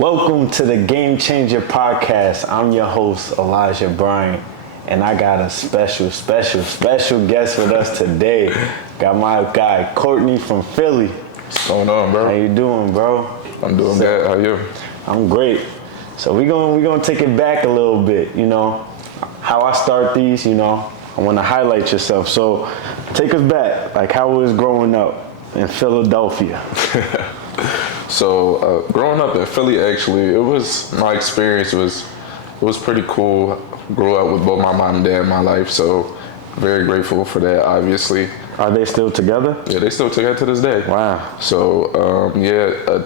Welcome to the Game Changer Podcast. I'm your host, Elijah Bryant, and I got a special guest with us today. Got my guy, Courtney from Philly. What's going on, bro? How you doing, bro? I'm doing good. How you? I'm great. So we're gonna take it back a little bit, how I start these, I want to highlight yourself. So take us back, like how it was growing up in Philadelphia. So growing up in Philly, actually, my experience was pretty cool. Grew up with both my mom and dad in my life, so very grateful for that, obviously. Are they still together? Yeah, they still together to this day. Wow. So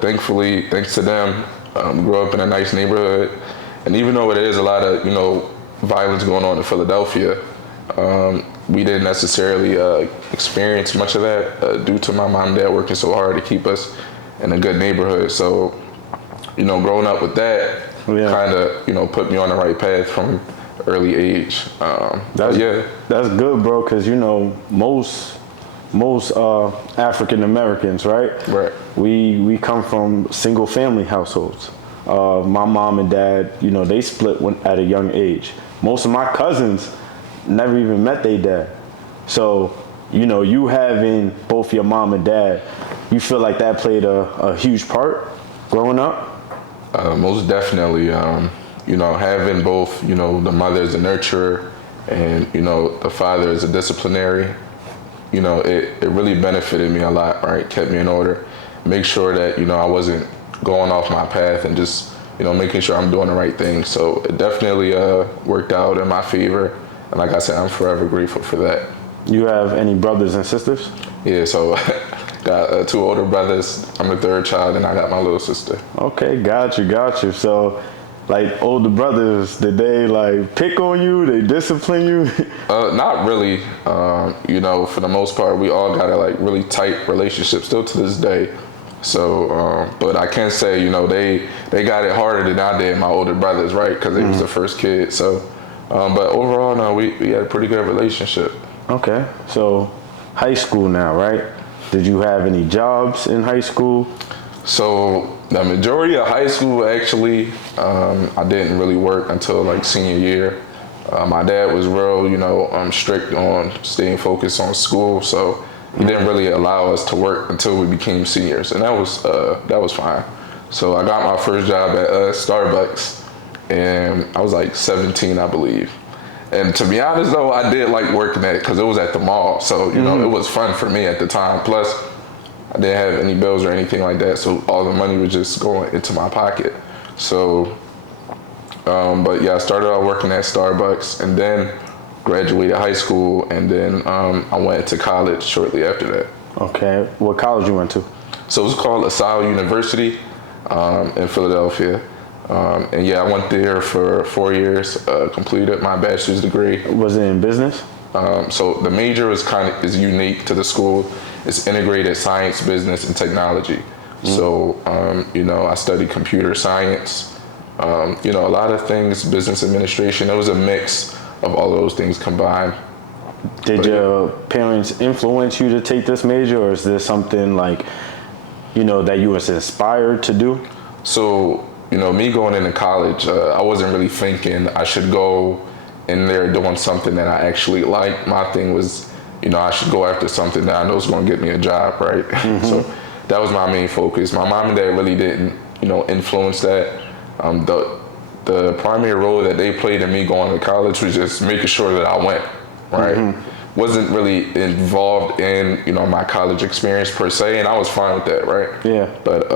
thankfully, thanks to them, grew up in a nice neighborhood. And even though it is a lot of, violence going on in Philadelphia, we didn't necessarily experience much of that due to my mom and dad working so hard to keep us in a good neighborhood. So, growing up with that kind of, put me on the right path from early age. That's good, bro, because, most African Americans, right? Right. We come from single family households. My mom and dad, they split at a young age. Most of my cousins never even met their dad. So, you having both your mom and dad, you feel like that played a huge part growing up? Most definitely. Having both, the mother as a nurturer and, the father as a disciplinary, it really benefited me a lot, right? Kept me in order. Make sure that, I wasn't going off my path and just, making sure I'm doing the right thing. So it definitely worked out in my favor. And like I said, I'm forever grateful for that. You have any brothers and sisters? Yeah, so got two older brothers. I'm the third child, and I got my little sister. Okay, got you. So, like, older brothers, did they, pick on you? They discipline you? Not really. For the most part, we all got a, really tight relationship still to this day. So, but I can say, they got it harder than I did, my older brothers, right? Because they was the first kid. So, but overall, no, we had a pretty good relationship. Okay. So, high school now, right? Did you have any jobs in high school? So, the majority of high school, actually, I didn't really work until, senior year. My dad was real, strict on staying focused on school. So, he didn't really allow us to work until we became seniors, and that was fine. So I got my first job at Starbucks, and I was 17, I believe. And to be honest, though, I did like working at it because it was at the mall. So it was fun for me at the time. Plus, I didn't have any bills or anything like that, so all the money was just going into my pocket. So, I started out working at Starbucks, and then graduated high school, and then I went to college shortly after that. Okay, what college you went to? So it was called LaSalle University in Philadelphia. I went there for 4 years, completed my bachelor's degree. Was it in business? So the major is unique to the school. It's integrated science, business, and technology. So, I studied computer science, a lot of things, business administration. It was a mix of all those things combined. Did your parents influence you to take this major, or is this something that you was inspired to do? So, me going into college, I wasn't really thinking I should go in there doing something that I actually like. My thing was, I should go after something that I know is going to get me a job, right? Mm-hmm. So that was my main focus. My mom and dad really didn't, influence that. The primary role that they played in me going to college was just making sure that I went, right? Mm-hmm. Wasn't really involved in, my college experience per se, and I was fine with that, right? Yeah. But,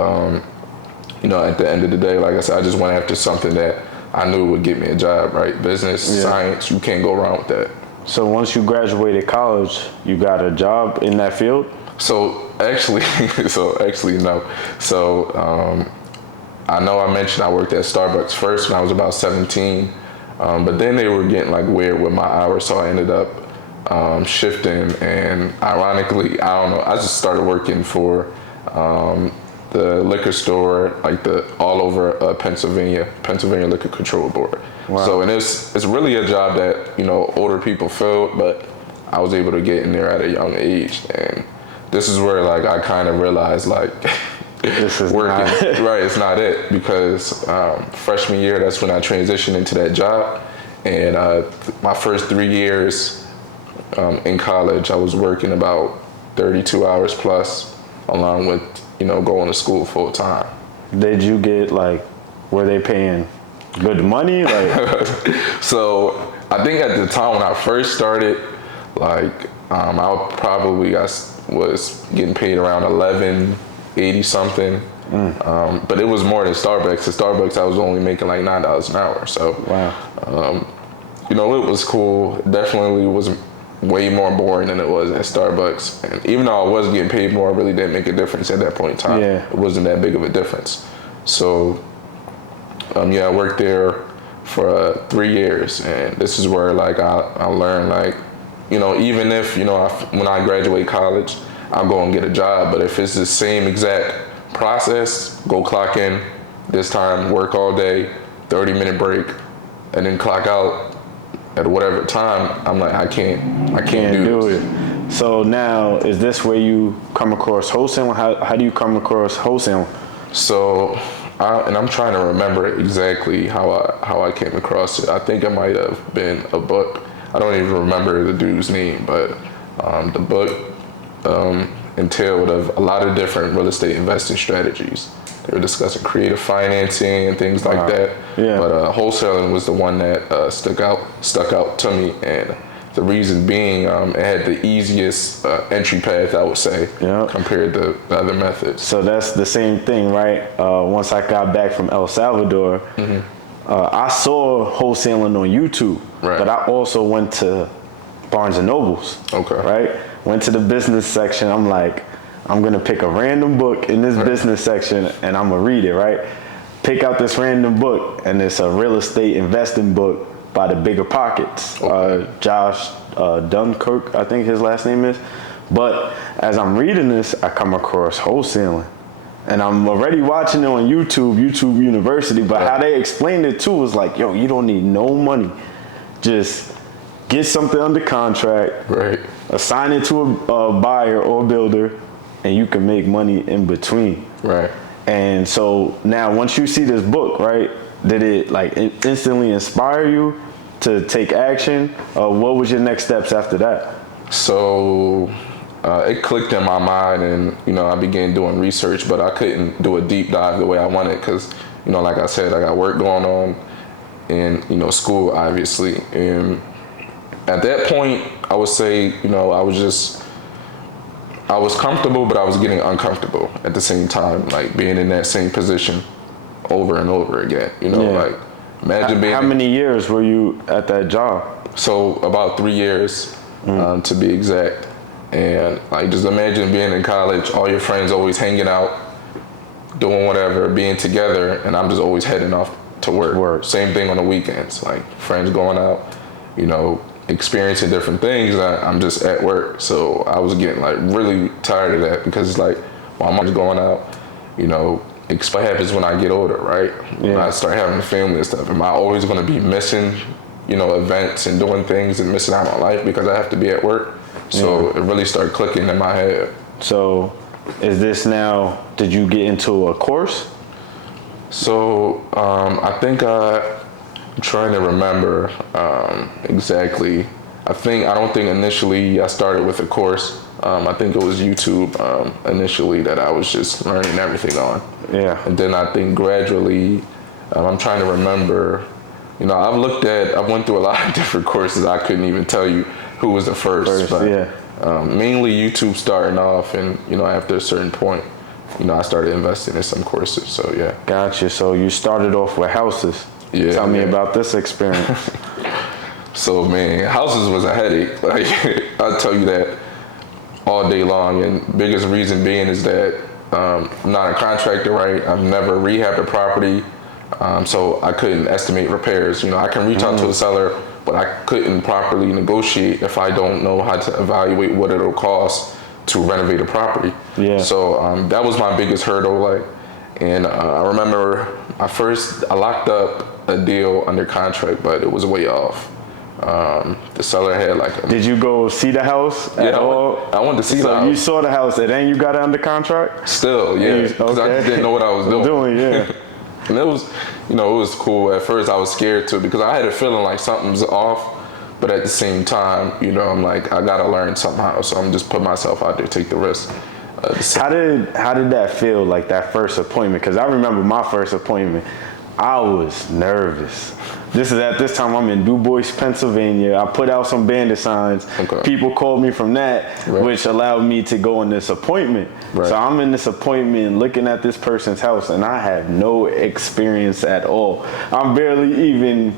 at the end of the day, like I said, I just went after something that I knew would get me a job, right? Business, science, you can't go wrong with that. So once you graduated college, you got a job in that field? So actually, no. So, I know I mentioned I worked at Starbucks first when I was about 17, but then they were getting weird with my hours, so I ended up shifting, and ironically, I don't know, I just started working for the liquor store, all over Pennsylvania Liquor Control Board. Wow. So, and it's really a job that, older people filled, but I was able to get in there at a young age, and this is where I kind of realized This is working. not it. Right, it's not it, because freshman year, that's when I transitioned into that job. And my first 3 years in college, I was working about 32 hours plus, along with, going to school full time. Did you get were they paying good money? So I think at the time when I first started, I was getting paid around 11.80 something. But it was more than Starbucks. At Starbucks, I was only making like $9 an hour. So, Wow. It was cool. It definitely was way more boring than it was at Starbucks. And even though I was getting paid more, it really didn't make a difference at that point in time. Yeah. It wasn't that big of a difference. So, I worked there for 3 years, and this is where I learned even if when I graduate college, I'll go and get a job. But if it's the same exact process, go clock in this time, work all day, 30-minute break, and then clock out at whatever time, I'm like, I can't do this. it. So now, is this where you come across wholesaling? How do you come across wholesaling? So, I'm trying to remember exactly how I came across it. I think it might have been a book. I don't even remember the dude's name, but the book entailed of a lot of different real estate investing strategies. They were discussing creative financing and things like that. Yeah. But wholesaling was the one that stuck out to me, and the reason being, it had the easiest entry path, I would say, compared to the other methods. So that's the same thing, right? Once I got back from El Salvador, I saw wholesaling on YouTube, Right. but I also went to Barnes and Nobles. Okay. Right? Went to the business section. I'm like, I'm gonna pick a random book in this business section and I'm gonna read it, right? Pick out this random book, and it's a real estate investing book by the Bigger Pockets. Okay. Josh Dunkirk, I think his last name is. But as I'm reading this, I come across wholesaling. And I'm already watching it on YouTube University, but how they explained it too was like, yo, you don't need no money. Just get something under contract, Right. assign it to a buyer or builder, and you can make money in between. Right. And so now once you see this book, right, did it instantly inspire you to take action? What was your next steps after that? So it clicked in my mind, and I began doing research, but I couldn't do a deep dive the way I wanted because like I said, I got work going on and school, obviously. And at that point, I would say I was comfortable, but I was getting uncomfortable at the same time, like being in that same position over and over again. Imagine being. How many years were you at that job? So about 3 years, to be exact. And just imagine being in college, all your friends always hanging out, doing whatever, being together, and I'm just always heading off to work. Same thing on the weekends, friends going out, experiencing different things. I'm just at work. So I was getting really tired of that because it's while I'm just going out, what happens when I get older, right? Yeah. When I start having a family and stuff, am I always going to be missing, events and doing things and missing out on life because I have to be at work? So it really started clicking in my head. So is this now, did you get into a course? So I think I'm trying to remember exactly. I don't think initially I started with a course. I think it was YouTube initially that I was just learning everything on. Yeah. And then I think gradually, I'm trying to remember, I went through a lot of different courses. I couldn't even tell you who was the first, but mainly YouTube starting off, and after a certain point, I started investing in some courses. So yeah. Gotcha. So you started off with houses. Yeah. Tell me about this experience. So man, houses was a headache. I'll tell you that all day long, and biggest reason being is that I'm not a contractor, right? I've never rehabbed a property, so I couldn't estimate repairs. I can reach out to a seller, but I couldn't properly negotiate if I don't know how to evaluate what it'll cost to renovate a property. Yeah. So that was my biggest hurdle. And I remember I locked up a deal under contract, but it was way off. The seller had like Did you go see the house at all? I went to see the So house. you saw the house and then you got it under contract? Still, yeah, because I just didn't know what I was doing. Yeah. And it was, it was cool. At first I was scared too because I had a feeling like something's off, but at the same time, I'm like, I gotta learn somehow. So I'm just put myself out there, take the risk. How did that feel, like that first appointment? Because I remember my first appointment, I was nervous. At this time I'm in Du Bois, Pennsylvania. I put out some bandit signs. Okay. People called me from that, Right. which allowed me to go on this appointment. Right. So I'm in this appointment looking at this person's house and I have no experience at all. I'm barely even,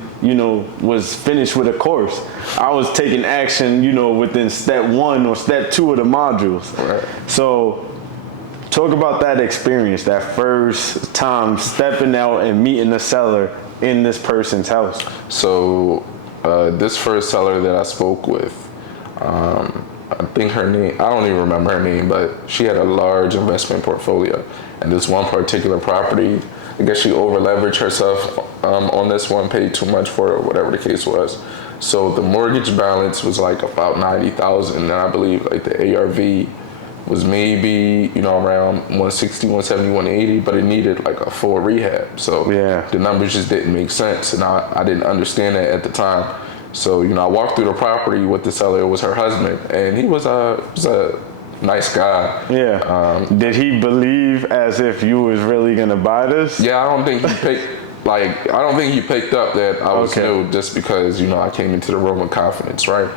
was finished with a course. I was taking action, within step 1 or step 2 of the modules. Right. So talk about that experience, that first time stepping out and meeting the seller in this person's house. So this first seller that I spoke with, I think her name, I don't even remember her name, but she had a large investment portfolio. And this one particular property, I guess she over leveraged herself on this one, paid too much for it, whatever the case was. So the mortgage balance was like about $90,000, and I believe like the ARV was maybe, around 160, 170, 180, but it needed like a full rehab. So yeah, the numbers just didn't make sense, and I didn't understand that at the time. So, I walked through the property with the seller. It was her husband, and he was a nice guy. Yeah. Did he believe as if you was really gonna buy this? Yeah, I don't think he picked up that I was new, just because, I came into the room with confidence, right?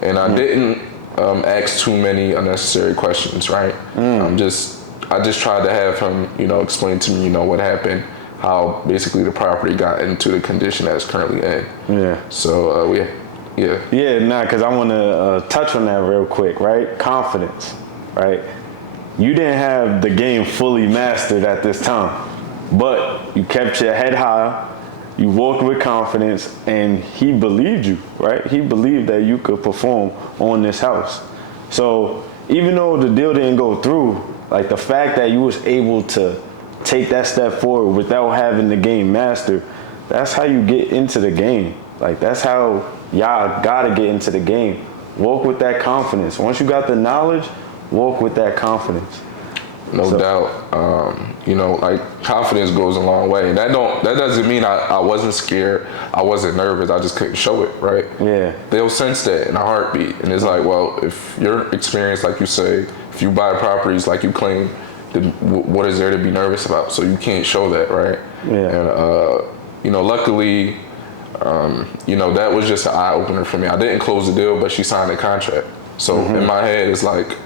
And I didn't ask too many unnecessary questions, right? I just tried to have him, explain to me, what happened, how basically the property got into the condition that it's currently in. Yeah. So yeah. Yeah, because I want to touch on that real quick, right? Confidence, right? You didn't have the game fully mastered at this time, but you kept your head high. You walked with confidence, and he believed you, right? He believed that you could perform on this house. So even though the deal didn't go through, like the fact that you was able to take that step forward without having the game mastered, that's how you get into the game. Like that's how y'all gotta get into the game. Walk with that confidence. Once you got the knowledge, walk with that confidence. No doubt. Like confidence goes a long way. And that doesn't mean I wasn't scared, I wasn't nervous, I just couldn't show it, right? Yeah. They'll sense that in a heartbeat. And it's like, well, if your experience, like you say, if you buy properties like you claim, then what is there to be nervous about? So you can't show that, right? Yeah. And luckily, that was just an eye opener for me. I didn't close the deal, but she signed a contract. So in my head, it's like,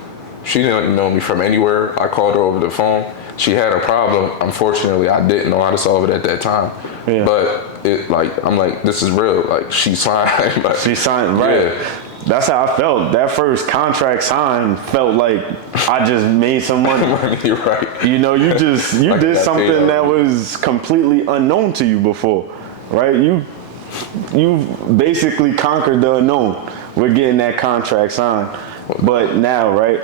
she didn't know me from anywhere. I called her over the phone. She had a problem. Unfortunately, I didn't know how to solve it at that time. Yeah. But I'm like, this is real. Like she signed. Like, she signed, right? Yeah. That's how I felt. That first contract signed felt like I just made some money. You're right. You did something that was completely unknown to you before, right? You basically conquered the unknown with getting that contract signed. But now, right?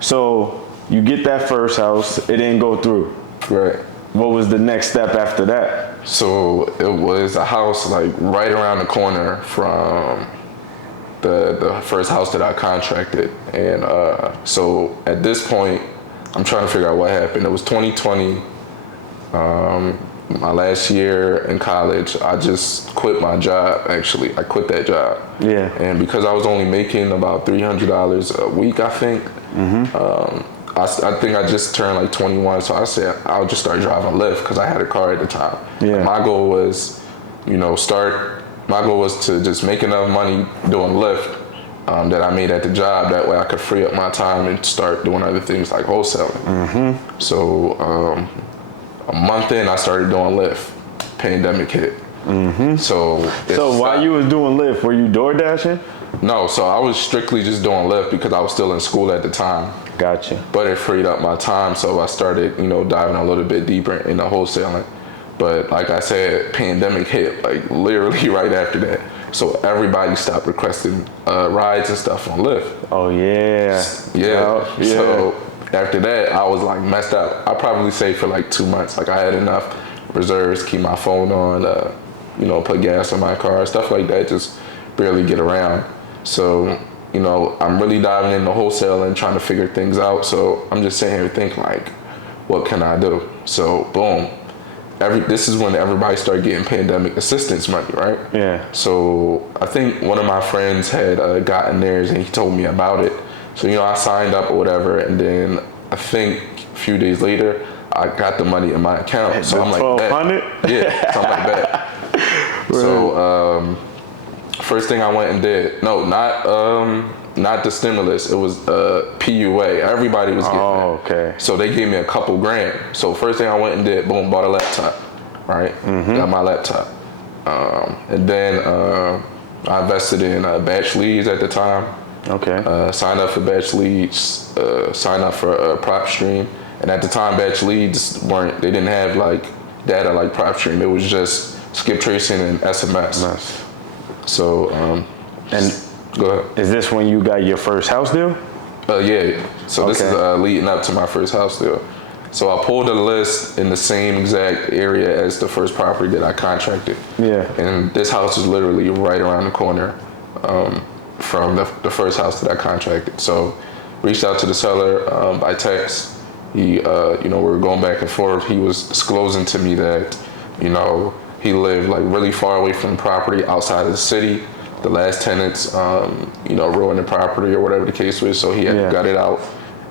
So you get that first house, it didn't go through. Right. What was the next step after that? So it was a house like right around the corner from the first house that I contracted. And so at this point, I'm trying to figure out what happened. It was 2020, my last year in college. I just quit my job, actually. I quit that job. Yeah. And because I was only making about $300 a week, I think, I think I just turned like 21, so I said I'll just start driving Lyft because I had a car at the time. Yeah. My goal was, my goal was to just make enough money doing Lyft that I made at the job. That way I could free up my time and start doing other things like wholesaling. So a month in, I started doing Lyft. Pandemic hit. So while you was doing Lyft, were you door dashing? No, so I was strictly just doing Lyft because I was still in school at the time. Gotcha. But it freed up my time, so I started, diving a little bit deeper into wholesaling. But like I said, pandemic hit like literally right after that. So everybody stopped requesting rides and stuff on Lyft. Oh yeah. Yeah. So after that, I was like messed up. I probably saved for like 2 months. Like I had enough reserves, keep my phone on, put gas in my car, stuff like that. Just barely get around. So, you know, I'm really diving into wholesale and trying to figure things out. So I'm just sitting here thinking like, what can I do? So boom. This is when everybody started getting pandemic assistance money, right? Yeah. So I think one of my friends had gotten theirs and he told me about it. So, you know, I signed up or whatever, and then I think a few days later, I got the money in my account. So I'm like, 1,200? yeah, so I'm like, bet. So first thing I went and did, no, not the stimulus. It was PUA. Everybody was getting Oh, that. okay. So they gave me a couple grand. So first thing I went and did, boom, bought a laptop, right? Got my laptop. And then I invested in batch leads at the time. Okay. Signed up for batch leads, signed up for prop stream. And at the time, batch leads they didn't have like data like prop stream. It was just skip tracing and SMS. Nice. So, And go ahead. is this when you got your first house deal? Yeah. So this is Okay. leading up to my first house deal. So I pulled a list in the same exact area as the first property that I contracted. Yeah. And this house is literally right around the corner from the first house that I contracted. So reached out to the seller by text. He, you know, we were going back and forth. He was disclosing to me that, you know, he lived like really far away from the property outside of the city. The last tenants, you know, ruined the property or whatever the case was. So he had to gut it out.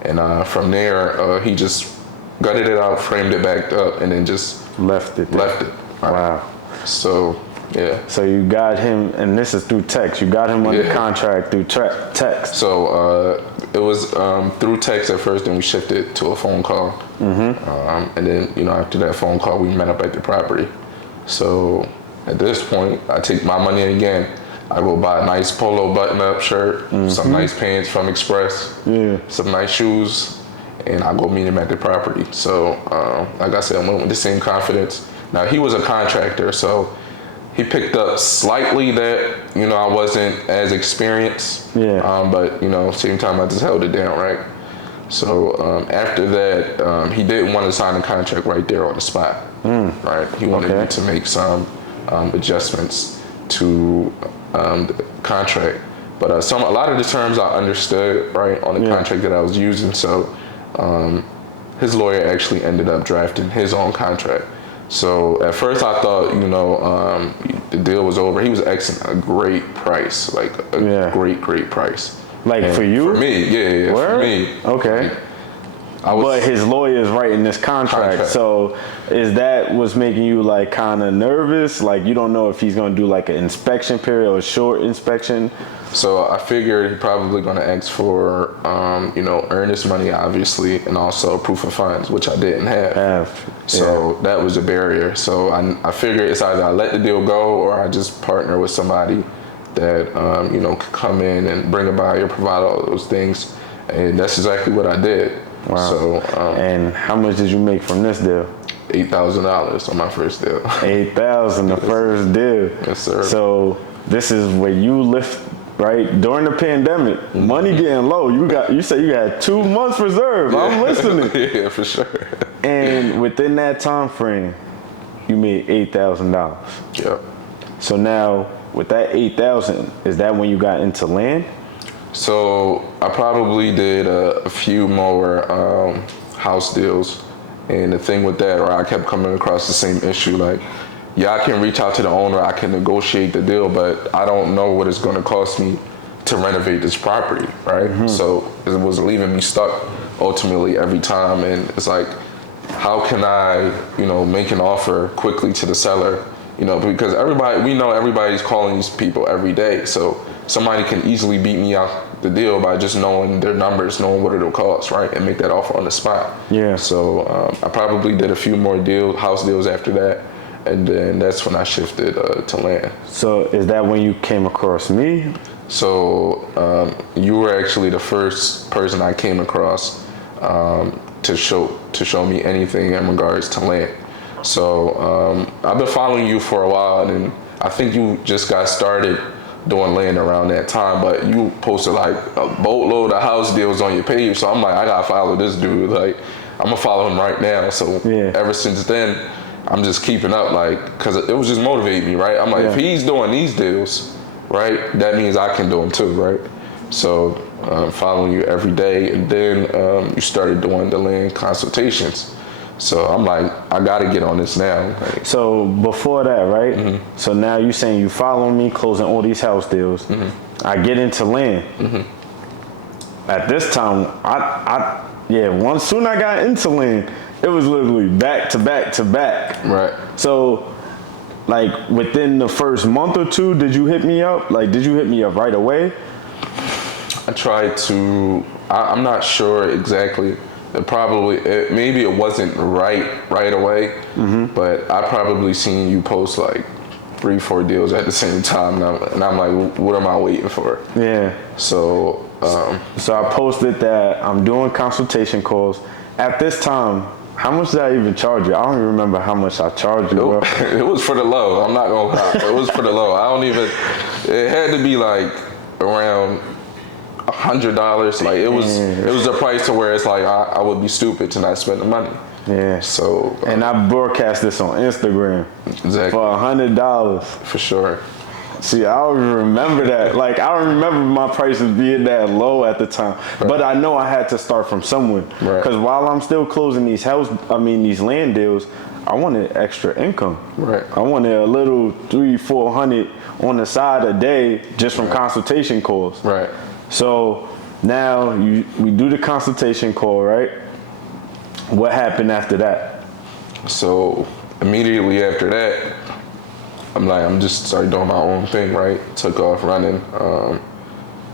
And from there, he just gutted it out, framed it back up, and then just Left it. Right. Wow. So, yeah. So you got him, and this is through text. You got him under contract through text. So it was through text at first, then we shifted to a phone call. And then, you know, after that phone call, we met up at the property. So at this point, I take my money again. I go buy a nice polo button-up shirt, some nice pants from Express, some nice shoes, and I go meet him at the property. So, like I said, I went with the same confidence. Now, he was a contractor, so he picked up slightly that, you know, I wasn't as experienced. But, you know, same time, I just held it down, right? So after that, he didn't want to sign a contract right there on the spot, right? He wanted me to make some adjustments to the contract. But a lot of the terms I understood, right, on the contract that I was using. So his lawyer actually ended up drafting his own contract. So at first I thought, you know, the deal was over. He was asking a great price, like a great price. Like and for you? For me, yeah, Word? for me. Okay. Like, But his lawyer is writing this contract. So is that what's making you like kind of nervous? Like you don't know if he's going to do like an inspection period or a short inspection? So I figured he's probably going to ask for, you know, earnest money, obviously, and also proof of funds, which I didn't have. So that was a barrier. So I figured it's either I let the deal go or I just partner with somebody that, you know, could come in and bring a buyer, provide all those things. And that's exactly what I did. Wow. So, and how much did you make from this deal? $8,000 on my first deal. $8,000 the first deal. Yes, sir. So this is where you lift, right? During the pandemic, money getting low. You said you had 2 months reserved. I'm listening. Yeah, for sure. And within that time frame, you made $8,000. Yep. So now with that $8,000, is that when you got into land? So I probably did a few more house deals, and the thing with that, I kept coming across the same issue. Like, I can reach out to the owner, I can negotiate the deal, but I don't know what it's going to cost me to renovate this property, right? So it was leaving me stuck ultimately every time, and it's like, how can I, you know, make an offer quickly to the seller? You know, because we know everybody's calling these people every day, so somebody can easily beat me out the deal by just knowing their numbers, knowing what it'll cost, right, and make that offer on the spot. Yeah. So I probably did a few more house deals after that, and then that's when I shifted to land. So is that when you came across me? So you were actually the first person I came across to show me anything in regards to land. So I've been following you for a while, and I think you just got started doing land around that time, but you posted like a boatload of house deals on your page. So I'm like, I gotta follow this dude. Like, I'm gonna follow him right now. So ever since then, I'm just keeping up, like, cause it was just motivating me, right? I'm like, if he's doing these deals, right? That means I can do them too, right? So following you every day, and then you started doing the land consultations. So I'm like, I gotta get on this now. Like, So before that, right? So now you saying you following me, closing all these house deals. I get into land. At this time, once soon I got into land, it was literally back to back to back. right. So, like within the first month or two, did you hit me up? Like, did you hit me up right away? I tried to. I'm not sure exactly. Maybe it wasn't right away, but I probably seen you post like 3-4 deals at the same time, and I'm like, what am I waiting for? Yeah. So So I posted that I'm doing consultation calls. At this time, how much did I even charge you? I don't even remember how much I charged you, bro. it was for the low. I'm not gonna lie. It was for the low. It had to be like around $100. Like it was a price to where it's like I would be stupid to not spend the money. Yeah. So and I broadcast this on Instagram exactly for $100. for sure. See, I don't even remember that. Like, I don't remember my prices being that low at the time. Right. But I know I had to start from somewhere. Because while I'm still closing these land deals, I wanted extra income. Right. I wanted a little 300-400 on the side a day just from consultation calls. Right. So now we do the consultation call, right? What happened after that? So immediately after that, I'm just started doing my own thing, right? Took off running,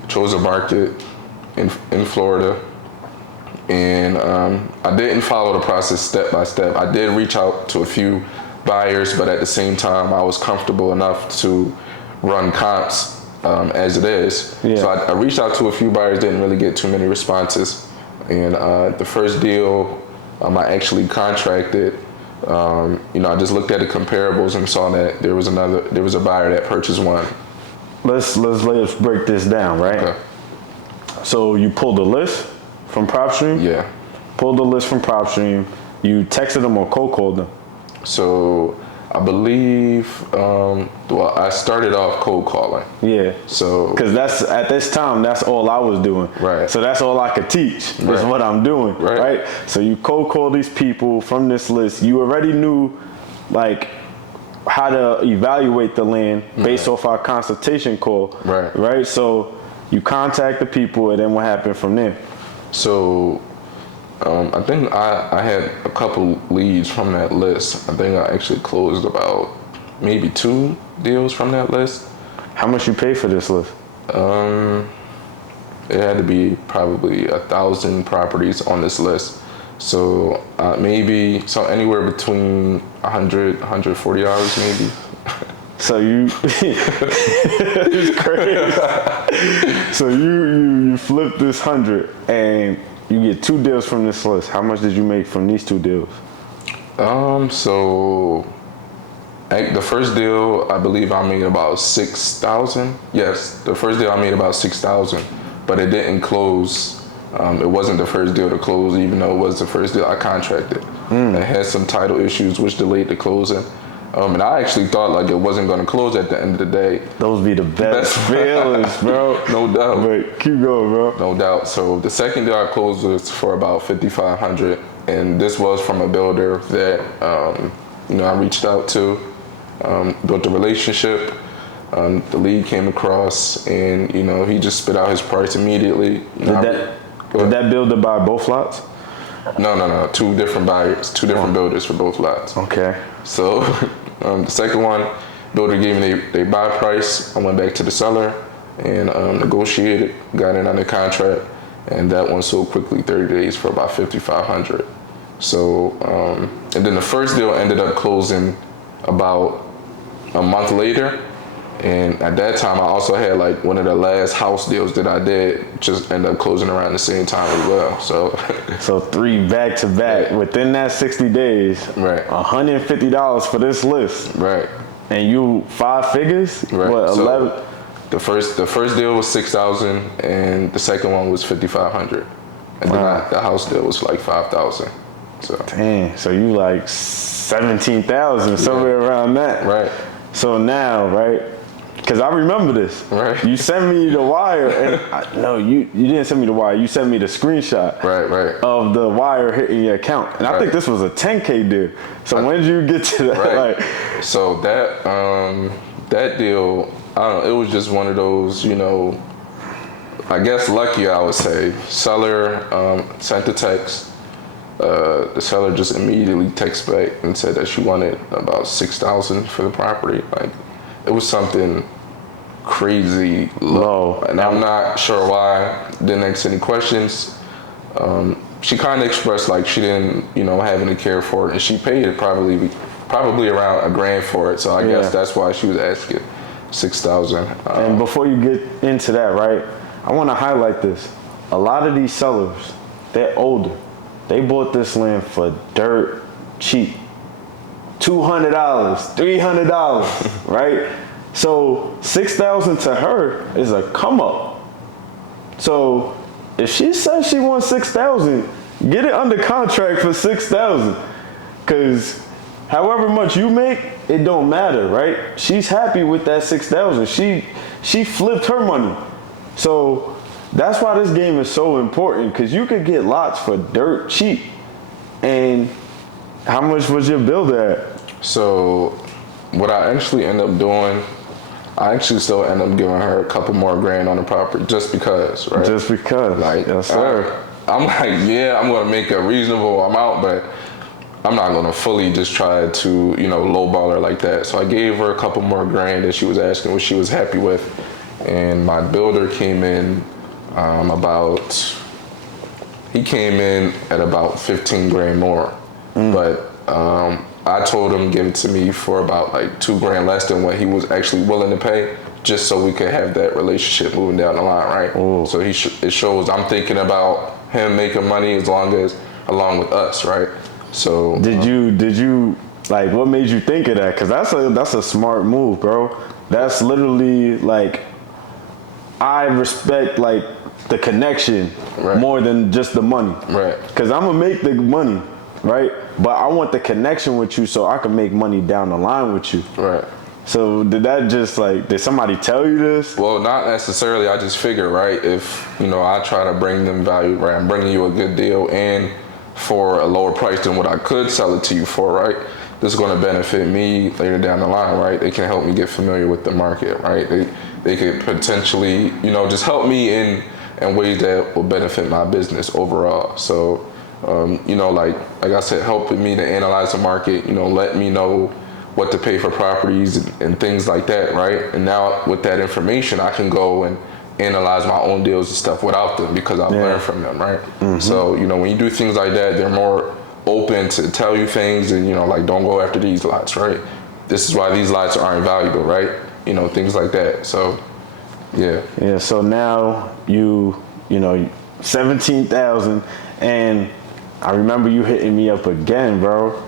chose a market in Florida, and I didn't follow the process step by step. I did reach out to a few buyers, but at the same time, I was comfortable enough to run comps as it is. Yeah. So I reached out to a few buyers, didn't really get too many responses, and the first deal I actually contracted. I just looked at the comparables and saw that there was a buyer that purchased one. Let's break this down, right? Okay. So you pulled the list from PropStream? Yeah. Pulled the list from PropStream. You texted them or cold called them? So I believe, I started off cold calling. Yeah. So because at this time, that's all I was doing. Right. So that's all I could teach. That's what I'm doing. Right. So you cold call these people from this list. You already knew, like, how to evaluate the land based off our consultation call. Right. Right. So you contact the people, and then what happened from there? So I think I had a couple leads from that list. I think I actually closed about maybe 2 deals from that list. How much you pay for this list? It had to be probably 1,000 properties on this list. So anywhere between $100, $140 maybe. So it's crazy. So you flip this 100 and you get 2 deals from this list. How much did you make from these 2 deals? So the first deal, I believe I made about 6,000. Yes, the first deal I made about 6,000, but it didn't close. It wasn't the first deal to close, even though it was the first deal I contracted. It had some title issues which delayed the closing. And I actually thought like it wasn't going to close at the end of the day. Those be the best feelings, bro. No doubt. But keep going, bro. No doubt. So the second deal I closed was for about $5,500, and this was from a builder that I reached out to, built a relationship. The lead came across, and he just spit out his price immediately. Did that builder buy both lots? No. 2 different buyers, 2 different builders for both lots. Okay. So the second one, builder gave me their buy price. I went back to the seller and negotiated, got it under contract, and that one sold quickly, 30 days for about $5,500. So, and then the first deal ended up closing about a month later. And at that time, I also had like one of the last house deals that I did just end up closing around the same time as well. So 3 back to back within that 60 days. Right. $150 for this list. Right. And you 5 figures? Right. What, 11? So the first deal was 6,000, and the second one was 5,500, and then the house deal was like 5,000. So. Dang. So you like 17,000 somewhere around that. Right. So now, right? Because I remember this. Right. You sent me the wire, and no, you didn't send me the wire. You sent me the screenshot of the wire hitting your account. And I think this was a 10K deal. So when did you get to that? Right. Like, so that deal, I don't know, it was just one of those, you know, I guess lucky, I would say. Seller sent the text. The seller just immediately texted back and said that she wanted about $6,000 for the property. Like, it was something crazy low, and I'm not sure why. Didn't ask any questions. She kind of expressed like she didn't, you know, have any care for it, and she paid it probably around $1,000 for it. So I guess that's why she was asking $6,000. And before you get into that, right, I want to highlight this. A lot of these sellers, they're older. They bought this land for dirt cheap. $200, $300, right? So $6,000 to her is a come up. So if she says she wants $6,000, get it under contract for $6,000. Cause however much you make, it don't matter, right? She's happy with that $6,000. She flipped her money. So that's why this game is so important, because you could get lots for dirt cheap. And how much was your build at? So what I actually end up doing, I actually still end up giving her a couple more grand on the property just because, right? Just because, like, yes sir. I'm like, yeah, I'm gonna make a reasonable amount, but I'm not gonna fully just try to, you know, lowball her like that. So I gave her a couple more grand that she was asking, what she was happy with. And my builder came in he came in at about 15 grand more. But I told him give it to me for about like 2 grand less than what he was actually willing to pay, just so we could have that relationship moving down the line, right? Ooh. So it shows I'm thinking about him making money along with us, right? So did you like, what made you think of that? Because that's a smart move, bro. That's literally like, I respect like the connection more than just the money, right? Because I'm gonna make the money, right? But I want the connection with you so I can make money down the line with you, right? So did somebody tell you this? Well, not necessarily. I just figured, right, if, you know, I try to bring them value, right, I'm bringing you a good deal and for a lower price than what I could sell it to you for, right? This is going to benefit me later down the line, right? They can help me get familiar with the market, right? They could potentially, you know, just help me in ways that will benefit my business overall. So, you know, like I said, helping me to analyze the market, you know, let me know what to pay for properties and things like that, right? And now with that information, I can go and analyze my own deals and stuff without them because I've learned from them, right? Mm-hmm. So, you know, when you do things like that, they're more open to tell you things and, you know, like, don't go after these lots, right? This is why these lots aren't valuable, right? You know, things like that. So, yeah. Yeah, so now you know, 17,000, and I remember you hitting me up again, bro.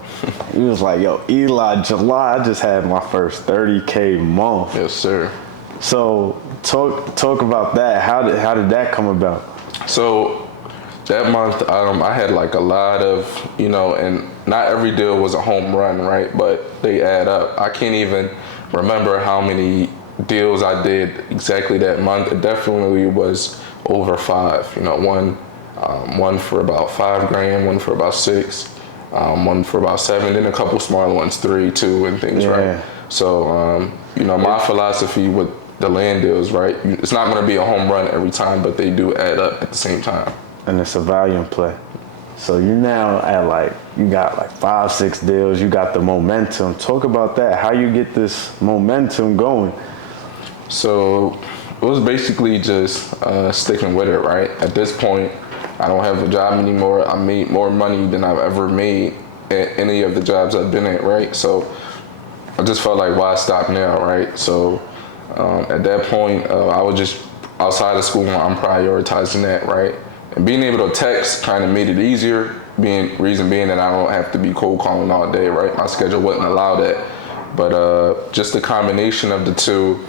He was like, yo, Eli, July, I just had my first 30K month. Yes, sir. So talk about that. How did that come about? So that month, I had like a lot of, you know, and not every deal was a home run, right? But they add up. I can't even remember how many deals I did exactly that month. It definitely was over 5. You know, one for about 5 grand, one for about 6. One for about 7, then a couple smaller ones, 3, 2, and things, right? So, you know, my philosophy with the land deals, right? It's not going to be a home run every time, but they do add up at the same time. And it's a volume play. So you now at you got like 5, 6 deals, you got the momentum. Talk about that, how you get this momentum going. So it was basically just sticking with it, right? At this point, I don't have a job anymore. I made more money than I've ever made at any of the jobs I've been at, right? So I just felt like, why stop now, right? So at that point, I was just outside of school, I'm prioritizing that, right? And being able to text kind of made it easier, reason being that I don't have to be cold calling all day, right? My schedule wouldn't allow that. But just the combination of the two,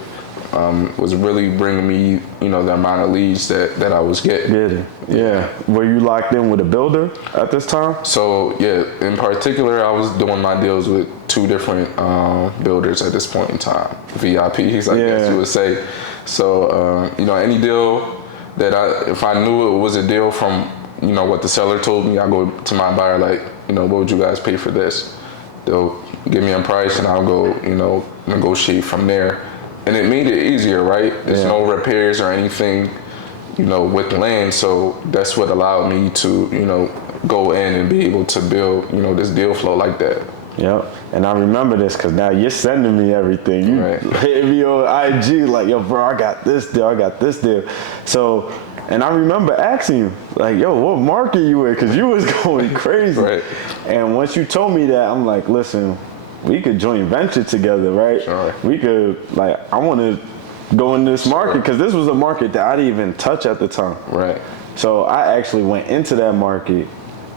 was really bringing me, the amount of leads that I was getting. Yeah. Were you locked in with a builder at this time? So yeah, in particular, I was doing my deals with 2 different builders at this point in time. VIPs, I guess you would say. So any deal that if I knew it was a deal from what the seller told me, I go to my buyer like, what would you guys pay for this? They'll give me a price and I'll go, negotiate from there. And it made it easier, right? There's no repairs or anything, with the land. So that's what allowed me to, go in and be able to build, this deal flow like that. Yep. And I remember this because now you're sending me everything. You hit me on IG like, yo, bro, I got this deal. So, and I remember asking you, like, yo, what market you in? Because you was going crazy. Right. And once you told me that, I'm like, listen, we could joint venture together, right? Sure. We could, I want to go in this market because this was a market that I didn't even touch at the time. Right. So I actually went into that market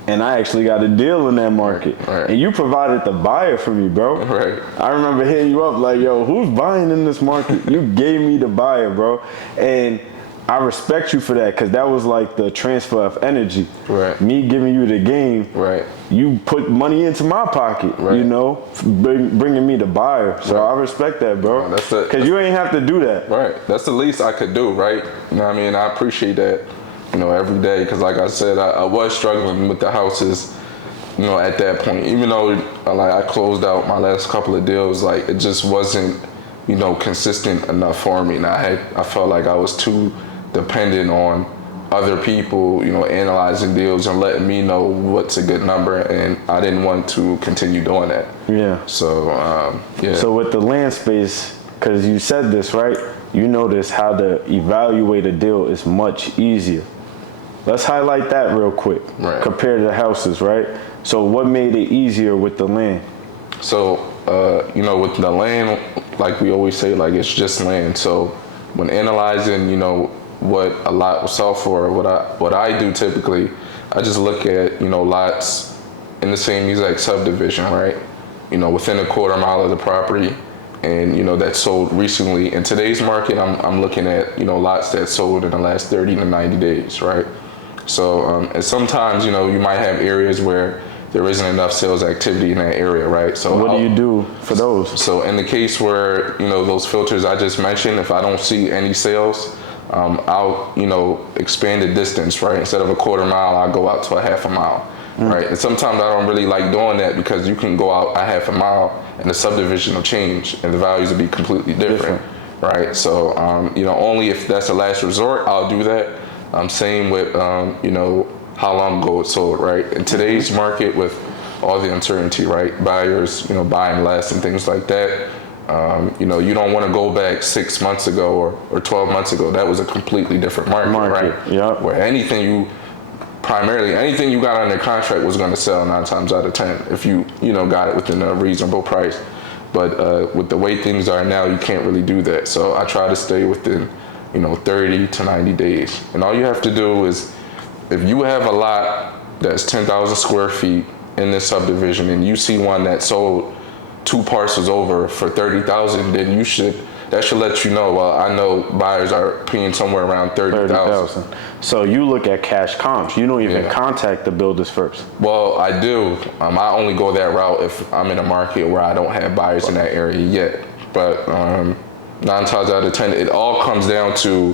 and I actually got a deal in that market. Right. And you provided the buyer for me, bro. Right. I remember hitting you up like, yo, who's buying in this market? You gave me the buyer, bro. And I respect you for that because that was like the transfer of energy. Right. Me giving you the game. Right. You put money into my pocket, bringing me the buyer. So I respect that, bro. Because you ain't have to do that. Right. That's the least I could do, right? You know what I mean? I appreciate that, every day. Because like I said, I was struggling with the houses, at that point. Even though I closed out my last couple of deals, it just wasn't, consistent enough for me. And I felt like I was too dependent on other people, analyzing deals and letting me know what's a good number, and I didn't want to continue doing that. Yeah. So, So with the land space, because you said this, right? You notice how to evaluate a deal is much easier. Let's highlight that real quick. Right. Compared to the houses, right? So what made it easier with the land? So, with the land, like we always say, it's just land. So when analyzing, what a lot will sell for, what I do typically, I just look at, lots in the same exact subdivision, right? Within a quarter mile of the property, and, that sold recently. In today's market, I'm looking at, lots that sold in the last 30 to 90 days, right? So, and sometimes, you might have areas where there isn't enough sales activity in that area, right? So what do you do for those? So in the case where, those filters I just mentioned, if I don't see any sales, I'll, expand the distance, right? Instead of a quarter mile, I'll go out to a half a mile, right? And sometimes I don't really like doing that because you can go out a half a mile and the subdivision will change and the values will be completely different. Right? So, only if that's a last resort, I'll do that. Same with, how long ago it sold, right? In today's market with all the uncertainty, right? Buyers, buying less and things like that. You don't want to go back 6 months ago or 12 months ago. That was a completely different market. Right? Yeah. Where anything you got under contract was going to sell 9 times out of 10 if you got it within a reasonable price. But with the way things are now, you can't really do that. So I try to stay within 30 to 90 days. And all you have to do is, if you have a lot that's 10,000 square feet in this subdivision and you see one that sold 2 parcels over for 30,000, then that should let you know, well, I know buyers are paying somewhere around 30,000. So you look at cash comps. You don't even contact the builders first. Well, I do. I only go that route if I'm in a market where I don't have buyers in that area yet. But 9 times out of 10, it all comes down to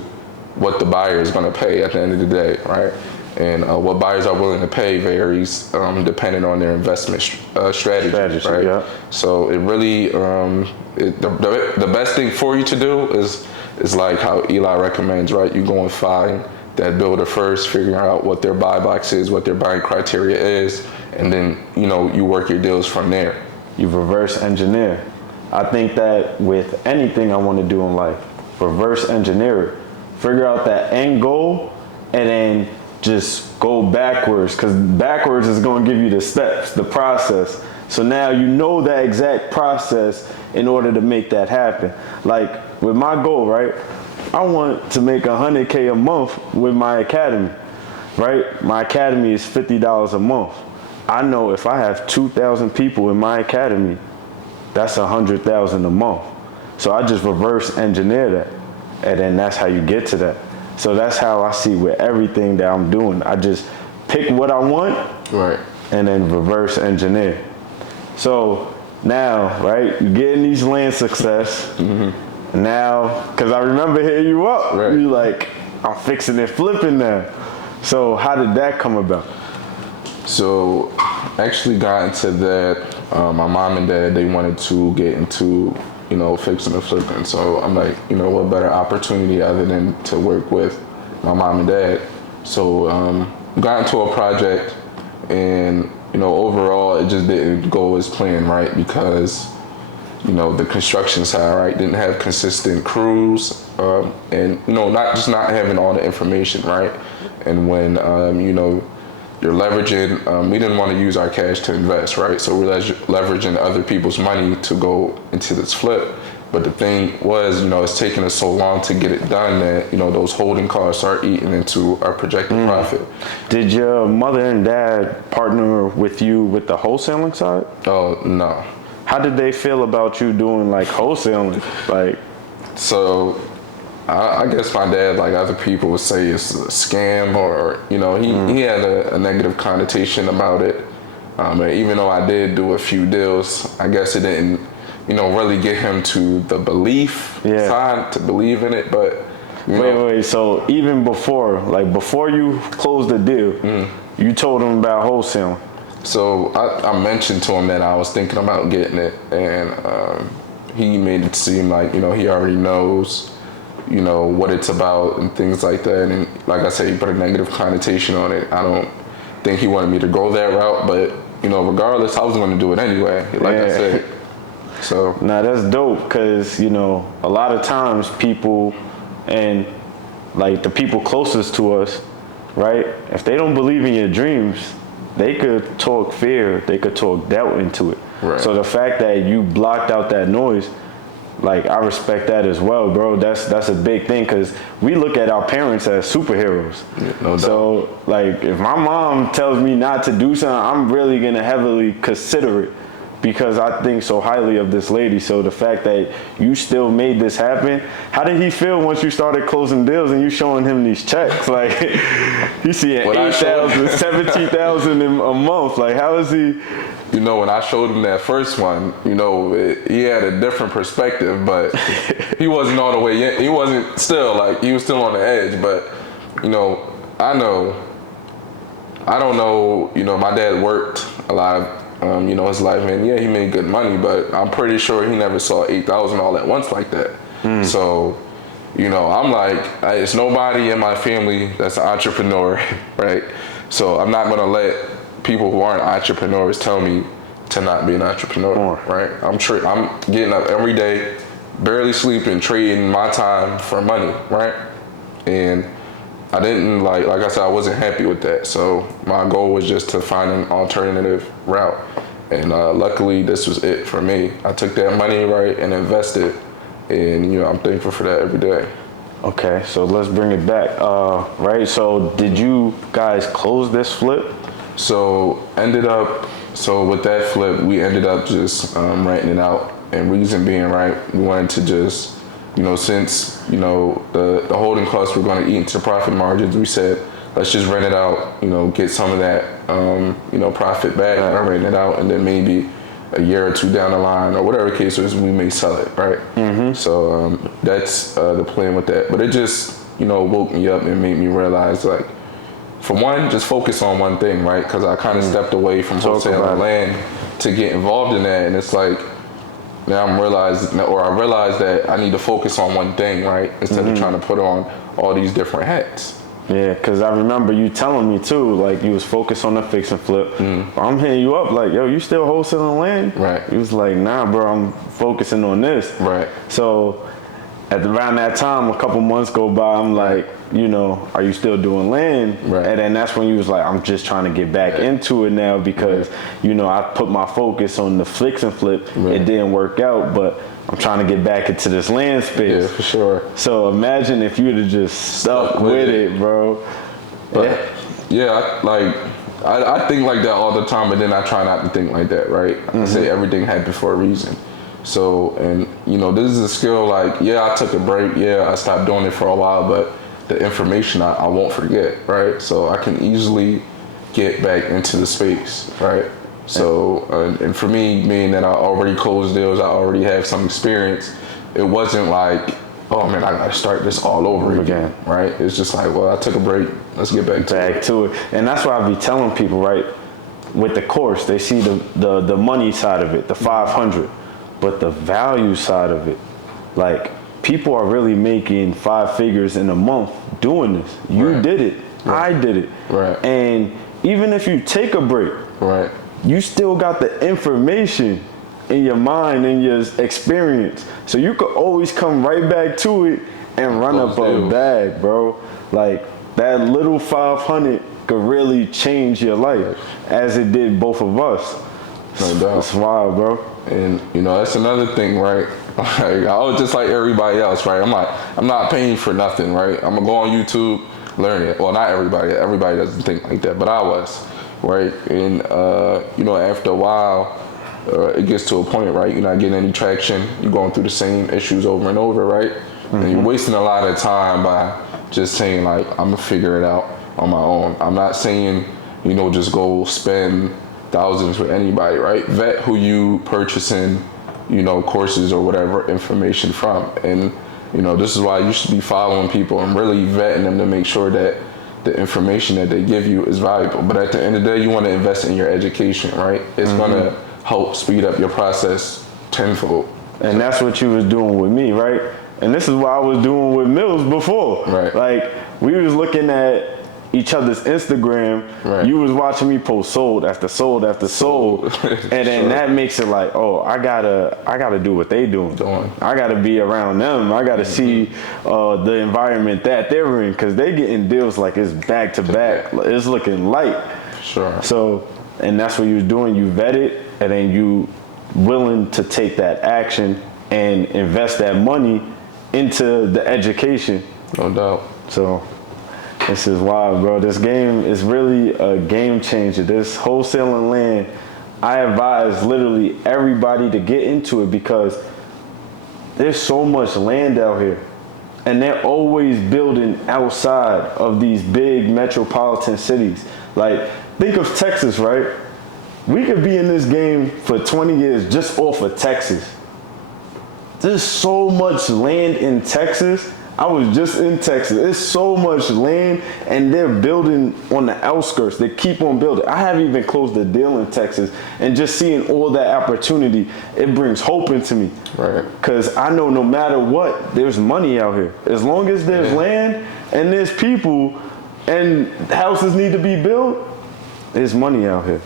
what the buyer is going to pay at the end of the day, right? And what buyers are willing to pay varies depending on their investment strategy, right? Yeah. So it really, the best thing for you to do is like how Eli recommends, right? You go and find that builder first, figuring out what their buy box is, what their buying criteria is, and then, you work your deals from there. You reverse engineer. I think that with anything I want to do in life, reverse engineer it. Figure out that end goal and then just go backwards, because backwards is going to give you the steps, the process. So now you know that exact process in order to make that happen. Like with my goal, right? I want to make $100K a month with my academy, right? My academy is $50 a month. I know if I have 2,000 people in my academy, that's $100,000 a month. So I just reverse engineer that, and then that's how you get to that. So that's how I see with everything that I'm doing. I just pick what I want, Right. and then reverse engineer. So now, right, you're getting these land success. Now, because I remember hitting you up, Right. you like, I'm fixing and flipping now. So how did that come about? So actually got into that. My mom and dad, they wanted to get into, fixing and flipping. So I'm like, what better opportunity other than to work with my mom and dad. So got into a project, and overall it just didn't go as planned, right? Because the construction side, right, didn't have consistent crews, and not having all the information, right? And when you're leveraging, we didn't want to use our cash to invest, right? So we're leveraging other people's money to go into this flip. But the thing was, it's taking us so long to get it done that, those holding costs are eating into our projected profit. Did your mother and dad partner with you with the wholesaling side? Oh, no. How did they feel about you doing like wholesaling? Like, So I guess my dad, like other people would say, it's a scam, or he had a negative connotation about it. And even though I did do a few deals, I guess it didn't, really get him to the belief side to believe in it. But wait. So even before you closed the deal, you told him about wholesaling. So I mentioned to him that I was thinking about getting it, and he made it seem like he already knows what it's about and things like that. And like I said, he put a negative connotation on it. I don't think he wanted me to go that route, but regardless, I was going to do it anyway, like I said. So now that's dope, because a lot of times people, and like the people closest to us, right, if they don't believe in your dreams, they could talk fear, they could talk doubt into it. Right. So the fact that you blocked out that noise, like, I respect that as well, bro. That's a big thing, because we look at our parents as superheroes. Yeah, no doubt. So, like, if my mom tells me not to do something, I'm really going to heavily consider it, because I think so highly of this lady. So the fact that you still made this happen, how did he feel once you started closing deals and you showing him these checks? Like, he seeing 8,000, 17,000 a month. Like, how is he? When I showed him that first one, he had a different perspective, but he wasn't all the way in. He wasn't still, like, he was still on the edge. But, I don't know, my dad worked a lot of, his life, and yeah, he made good money, but I'm pretty sure he never saw 8,000 all at once like that. So, I'm like, it's nobody in my family that's an entrepreneur, right? So I'm not gonna let people who aren't entrepreneurs tell me to not be an entrepreneur, right? I'm getting up every day, barely sleeping, trading my time for money, right? And I didn't like I said, I wasn't happy with that. So my goal was just to find an alternative route. And luckily, this was it for me. I took that money, right, and invested. And, I'm thankful for that every day. Okay, so let's bring it back. Right, so did you guys close this flip? So with that flip, we ended up just renting it out. And reason being, right, we wanted to just, since, the holding costs were going to eat into profit margins, we said, let's just rent it out, get some of that, profit back, and rent it out, and then maybe a year or two down the line, or whatever the case is, we may sell it, right? So that's the plan with that. But it just, woke me up and made me realize, like, for one, just focus on one thing, right? Because I kind of stepped away from wholesaling land to get involved in that, and it's like, now I realized that I need to focus on one thing, right? Instead of trying to put on all these different hats. Yeah, because I remember you telling me too, like, you was focused on the fix and flip. I'm hitting you up like, yo, you still wholesaling land? Right. You was like, nah, bro, I'm focusing on this. Right. So around that time, a couple months go by, I'm like, are you still doing land? Right. And then that's when you was like, I'm just trying to get back into it now, because, I put my focus on the fix and flip. It didn't work out, but I'm trying to get back into this land space. Yeah, for sure. So imagine if you would have just stuck with it, bro. But I think like that all the time, but then I try not to think like that, right? I say everything happened for a reason. So, and you know, this is a skill like, yeah, I took a break. Yeah, I stopped doing it for a while, but the information I won't forget, right? So I can easily get back into the space, right? So, and for me, being that I already closed deals, I already have some experience, it wasn't like, oh man, I gotta start this all over again, right? It's just like, well, I took a break, let's get back to it. And that's why I be telling people, right, with the course, they see the money side of it, the 500, but the value side of it, like, people are really making 5 figures in a month doing this. You did it, I did it. Right. And even if you take a break, right, you still got the information in your mind and your experience. So you could always come right back to it and run up a bag, bro. Like, that little 500 could really change your life as it did both of us. No doubt. That's wild, bro. And you know, that's another thing, right? Like, I was just like everybody else, right? I'm not paying for nothing, right? I'm gonna go on YouTube, learn it. Well, not everybody. Everybody doesn't think like that, but I was, right? And you know, after a while, it gets to a point, right? You're not getting any traction. You're going through the same issues over and over, right? Mm-hmm. And you're wasting a lot of time by just saying like, I'm gonna figure it out on my own. I'm not saying, you know, just go spend thousands with anybody, right? Vet who you purchasing, you know, courses or whatever information from. And, you know, this is why you should be following people and really vetting them to make sure that the information that they give you is valuable. But at the end of the day, you want to invest in your education, right? It's going to help speed up your process tenfold. And that's what you was doing with me, right? And this is what I was doing with Mills before. Right. Like, we was looking at each other's Instagram. Right. You was watching me post sold after sold after sold. And then that makes it like, oh, I gotta do what they doing. I gotta be around them. I gotta see the environment that they're in, because they getting deals like it's back to back. It's looking light. Sure. So, and that's what you was doing. You vetted, and then you willing to take that action and invest that money into the education. No doubt. So this is wild, bro. This game is really a game changer. This Wholesaling Land, I advise literally everybody to get into it, because there's so much land out here, and they're always building outside of these big metropolitan cities. Like, think of Texas, right? We could be in this game for 20 years just off of Texas. There's so much land in Texas. I was just in Texas. There's so much land, and they're building on the outskirts. They keep on building. I haven't even closed a deal in Texas, and just seeing all that opportunity, it brings hope into me. Right. Because I know no matter what, there's money out here. As long as there's land and there's people and houses need to be built, there's money out here.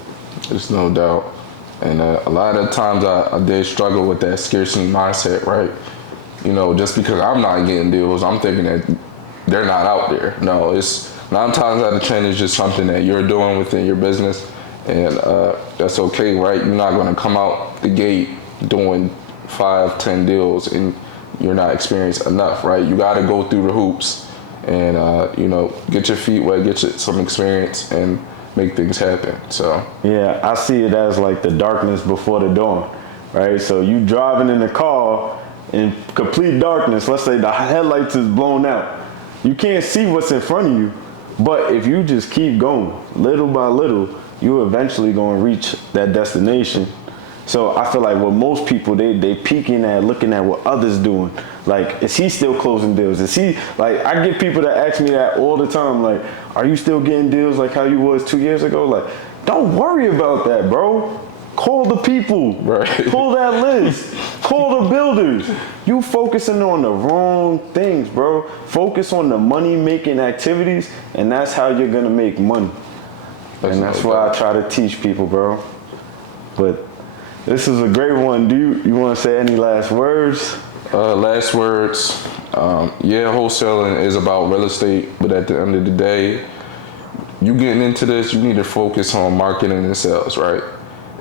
There's no doubt. And a lot of times I did struggle with that scarcity mindset, right? You know, just because I'm not getting deals, I'm thinking that they're not out there. No, it's 9 times out of 10 is just something that you're doing within your business, and that's okay, right? You're not going to come out the gate doing 5, 10 deals and you're not experienced enough, right? You got to go through the hoops and, you know, get your feet wet, get some experience, and make things happen. So yeah, I see it as like the darkness before the dawn, right? So you driving in the car in complete darkness. Let's say the headlights is blown out. You can't see what's in front of you, but if you just keep going little by little, you're eventually going to reach that destination. So I feel like what most people, they peeking at, looking at what others doing. Like, is he still closing deals? Is he, like, I get people that ask me that all the time, like, are you still getting deals like how you was 2 years ago? Like, don't worry about that, bro. Call the people. Right. Pull that list. Call the builders. You focusing on the wrong things, bro. Focus on the money-making activities, and that's how you're going to make money. And that's why I try to teach people, bro. But this is a great one. Do you want to say any last words? Last words. Yeah, wholesaling is about real estate, but at the end of the day, you getting into this, you need to focus on marketing and sales, right?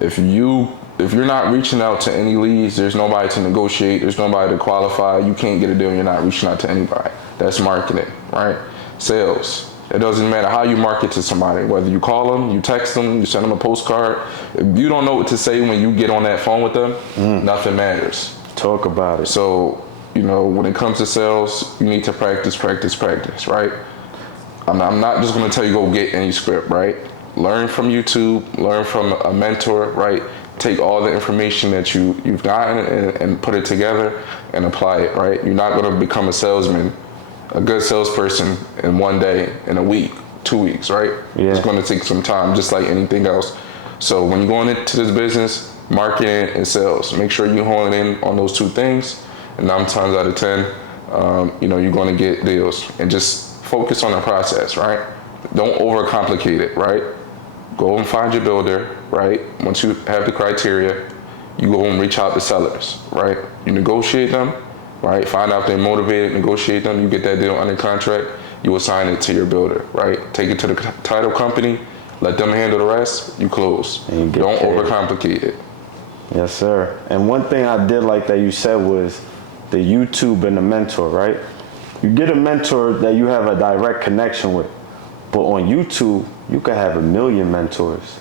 If you're not reaching out to any leads, there's nobody to negotiate, there's nobody to qualify, you can't get a deal, you're not reaching out to anybody. That's marketing, right? Sales. It doesn't matter how you market to somebody, whether you call them, you text them, you send them a postcard. If you don't know what to say when you get on that phone with them, nothing matters. Talk about it. So, when it comes to sales, you need to practice, right? I'm not just gonna tell you go get any script, right? Learn from YouTube, learn from a mentor, right? Take all the information that you've gotten and put it together and apply it, right? You're not gonna become a salesman, a good salesperson in one day, in a week, 2 weeks, right? Yeah. It's gonna take some time, just like anything else. So when you're going into this business, marketing and sales, make sure you hone in on those 2 things. And 9 times out of 10, you're gonna get deals. And just focus on the process, right? Don't overcomplicate it, right? Go and find your builder, right? Once you have the criteria, you go and reach out to sellers, right? You negotiate them, right? Find out if they're motivated, negotiate them, you get that deal under contract, you assign it to your builder, right? Take it to the title company, let them handle the rest, you close. And you Don't paid. overcomplicate it. Yes, sir. And one thing I did like that you said was the YouTube and the mentor, right? You get a mentor that you have a direct connection with. But on YouTube, you could have 1 million mentors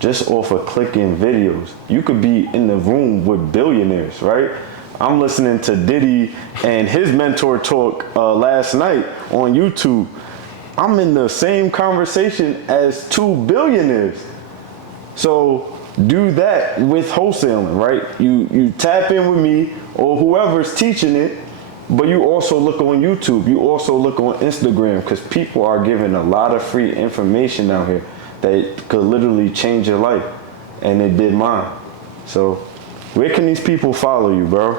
just off of clicking videos. You could be in the room with billionaires, right? I'm listening to Diddy and his mentor talk last night on YouTube. I'm in the same conversation as 2 billionaires. So do that with wholesaling, right? You tap in with me or whoever's teaching it, but you also look on YouTube. You also look on Instagram, because people are giving a lot of free information out here that could literally change your life. And it did mine. So where can these people follow you, bro?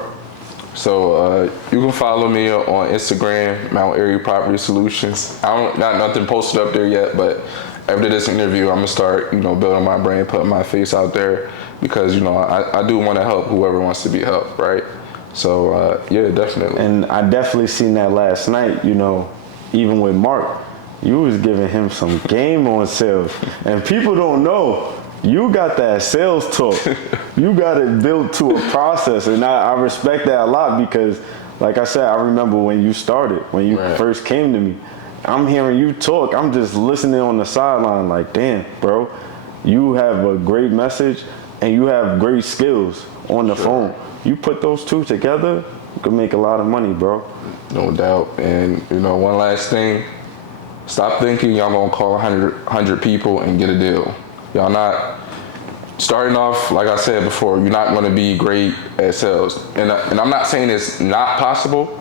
So you can follow me on Instagram, Mount Airy Property Solutions. I don't got nothing posted up there yet, but after this interview, I'm gonna start, building my brand, putting my face out there, because I do want to help whoever wants to be helped, right? So yeah, definitely. And I definitely seen that last night. Even with Mark, you was giving him some game on sales, and people don't know. You got that sales talk. You got it built to a process, and I respect that a lot, because, like I said, I remember when you started, when you first came to me. I'm hearing you talk. I'm just listening on the sideline like, damn, bro, you have a great message and you have great skills on the phone. You put those 2 together, you can make a lot of money, bro. No doubt. And, one last thing, stop thinking y'all gonna call 100 people and get a deal. Y'all not starting off, like I said before, you're not gonna be great at sales. And I'm not saying it's not possible,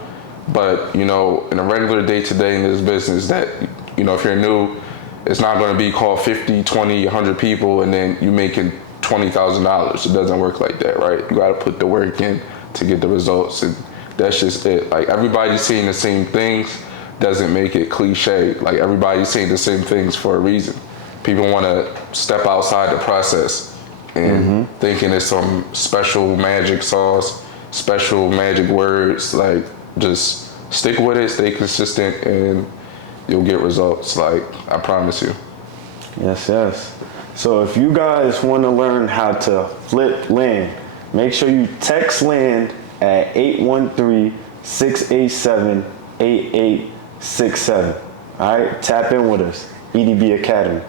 but, in a regular day-to-day in this business that, if you're new, it's not going to be call 50, 20, 100 people and then you making $20,000. It doesn't work like that, right? You got to put the work in to get the results. And that's just it. Like, everybody's saying the same things doesn't make it cliche. Like, everybody's saying the same things for a reason. People want to step outside the process and thinking it's some special magic sauce, special magic words. Like, just stick with it, stay consistent, and you'll get results. Like, I promise you. Yes, yes. So if you guys want to learn how to flip land, make sure you text land at 813-687-8867. All right, tap in with us, EDB Academy.